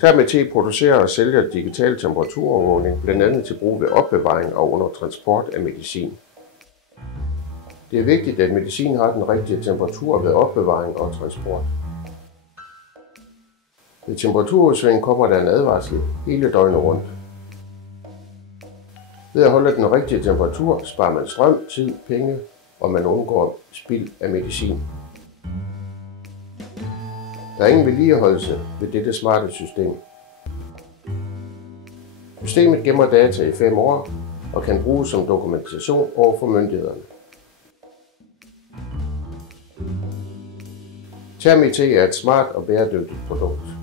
ThermIT producerer og sælger digital temperaturovervågning, blandt andet til brug ved opbevaring og under transport af medicin. Det er vigtigt, at medicin har den rigtige temperatur ved opbevaring og transport. Ved temperaturudsving kommer der en advarsel hele døgnet rundt. Ved at holde den rigtige temperatur sparer man strøm, tid, penge, og man undgår spild af medicin. Der er ingen vedligeholdelse ved dette smarte system. Systemet gemmer data i 5 år og kan bruges som dokumentation over for myndighederne. ThermIT er et smart og bæredygtigt produkt.